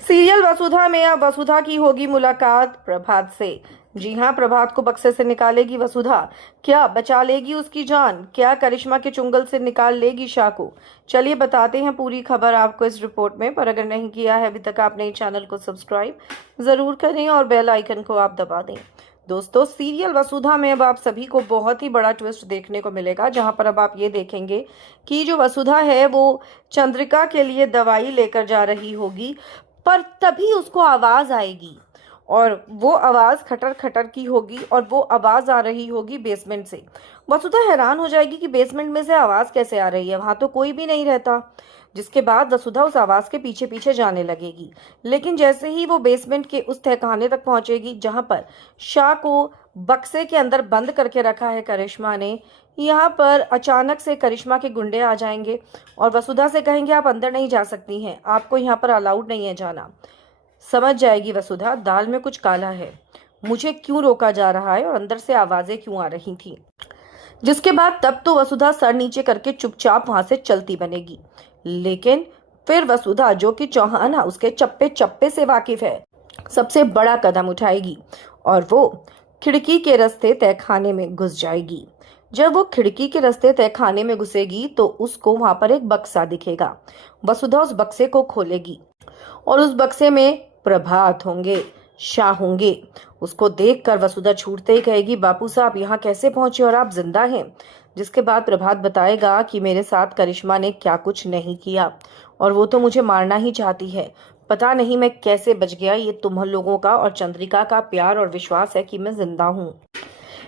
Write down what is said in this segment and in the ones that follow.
Serial वसुधा में अब वसुधा की होगी मुलाकात प्रभात से। जी हां, प्रभात को बक्से से निकालेगी वसुधा। क्या बचा लेगी उसकी जान? क्या करिश्मा के चुंगल से निकाल लेगी शाह को? चलिए बताते हैं पूरी खबर आपको इस रिपोर्ट में। पर अगर नहीं किया है अभी तक आपने इस चैनल को सब्सक्राइब जरूर करें और बेल आइकन को आप दबा दें। दोस्तों, सीरियल वसुधा में अब आप सभी को बहुत ही बड़ा ट्विस्ट देखने को मिलेगा, जहां पर अब आप ये देखेंगे कि जो वसुधा है वो चंद्रिका के लिए दवाई लेकर जा रही होगी। पर तभी उसको आवाज आएगी और वो आवाज खटर खटर की होगी और वो आवाज आ रही होगी बेसमेंट से। वसुधा हैरान हो जाएगी कि बेसमेंट में से आवाज कैसे आ रही है, वहां तो कोई भी नहीं रहता। जिसके बाद वसुधा उस आवाज के पीछे पीछे जाने लगेगी। लेकिन जैसे ही वो बेसमेंट के उस तहखाने तक पहुंचेगी जहां पर शाह को बक्से के अंदर बंद करके रखा है करिश्मा ने, यहाँ पर अचानक से करिश्मा के गुंडे आ जाएंगे और वसुधा से कहेंगे आप अंदर नहीं जा सकती हैं, आपको यहाँ पर अलाउड नहीं है जाना। समझ जाएगी वसुधा दाल में कुछ काला है, मुझे क्यों रोका जा रहा है और अंदर से आवाजें क्यों आ रही थी। जिसके बाद तब तो वसुधा सर नीचे करके चुपचाप वहां से चलती बनेगी। लेकिन फिर वसुधा, जो कि चौहान हाउस के चप्पे चप्पे से वाकिफ है, सबसे बड़ा कदम उठाएगी और वो खिड़की के रास्ते तहखाने में घुस जाएगी। जब वो खिड़की के रास्ते तहखाने में घुसेगी तो उसको वहां पर एक बक्सा दिखेगा। वसुधा उस बक्से को खोलेगी और उस बक्से में प्रभात होंगे, शाह होंगे। उसको देखकर वसुधा छूटते ही कहेगी, बापू साहब यहाँ कैसे पहुंचे और आप जिंदा हैं? जिसके बाद प्रभात बताएगा कि मेरे साथ करिश्मा ने क्या कुछ नहीं किया और वो तो मुझे मारना ही चाहती है। पता नहीं मैं कैसे बच गया, ये तुम लोगों का और चंद्रिका का प्यार और विश्वास है कि मैं जिंदा हूँ।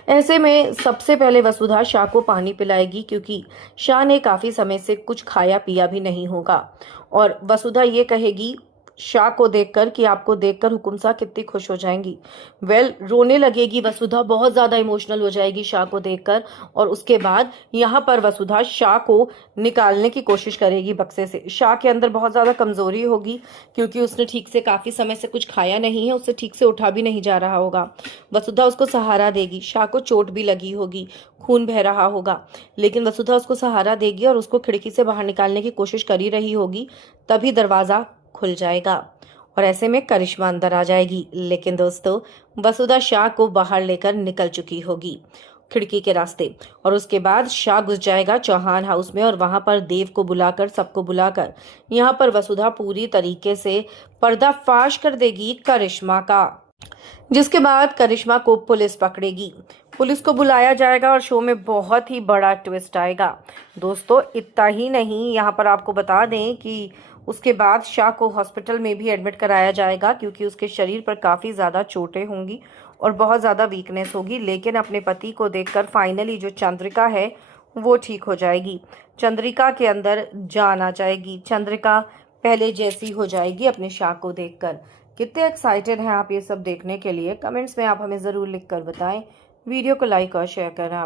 ऐसे में सबसे पहले वसुधा शाह को पानी पिलाएगी, क्योंकि शाह ने काफी समय से कुछ खाया पिया भी नहीं होगा। और वसुधा ये कहेगी शाह को देखकर कि आपको देखकर हुकुम साहब कितनी खुश हो जाएंगी। रोने लगेगी वसुधा, बहुत ज्यादा इमोशनल हो जाएगी शाह को देखकर। और उसके बाद यहाँ पर वसुधा शाह को निकालने की कोशिश करेगी बक्से से। शाह के अंदर बहुत ज्यादा कमजोरी होगी, क्योंकि उसने ठीक से काफी समय से कुछ खाया नहीं है, उससे ठीक से उठा भी नहीं जा रहा होगा। वसुधा उसको सहारा देगी। शाह को चोट भी लगी होगी, खून बह रहा होगा, लेकिन वसुधा उसको सहारा देगी और उसको खिड़की से बाहर निकालने की कोशिश कर ही रही होगी। तभी दरवाजा खुल जाएगा और ऐसे में करिश्मा अंदर आ जाएगी। लेकिन दोस्तों, वसुधा शाह को बाहर लेकर निकल चुकी होगी खिड़की के रास्ते। और उसके बाद शाह घुस जाएगा चौहान हाउस में और वहां पर देव को बुलाकर, सबको बुलाकर यहाँ पर वसुधा पूरी तरीके से पर्दाफाश कर देगी करिश्मा का। जिसके बाद करिश्मा को पुलिस पकड़ेगी। पुलिस को बुलाया जाएगा और शो में बहुत ही बड़ा ट्विस्ट आएगा। दोस्तों, इतना ही नहीं, यहाँ पर आपको बता दें कि उसके बाद शाह को हॉस्पिटल में भी एडमिट कराया जाएगा, क्योंकि उसके शरीर पर काफ़ी ज़्यादा चोटें होंगी और बहुत ज़्यादा वीकनेस होगी। लेकिन अपने पति को देखकर फाइनली जो चंद्रिका है वो ठीक हो जाएगी। चंद्रिका के अंदर जान आ जाएगी। चंद्रिका पहले जैसी हो जाएगी अपने शाह को देखकर। कितने एक्साइटेड हैं आप ये सब देखने के लिए? कमेंट्स में आप हमें ज़रूर लिख कर बताएं। वीडियो को लाइक और शेयर करना।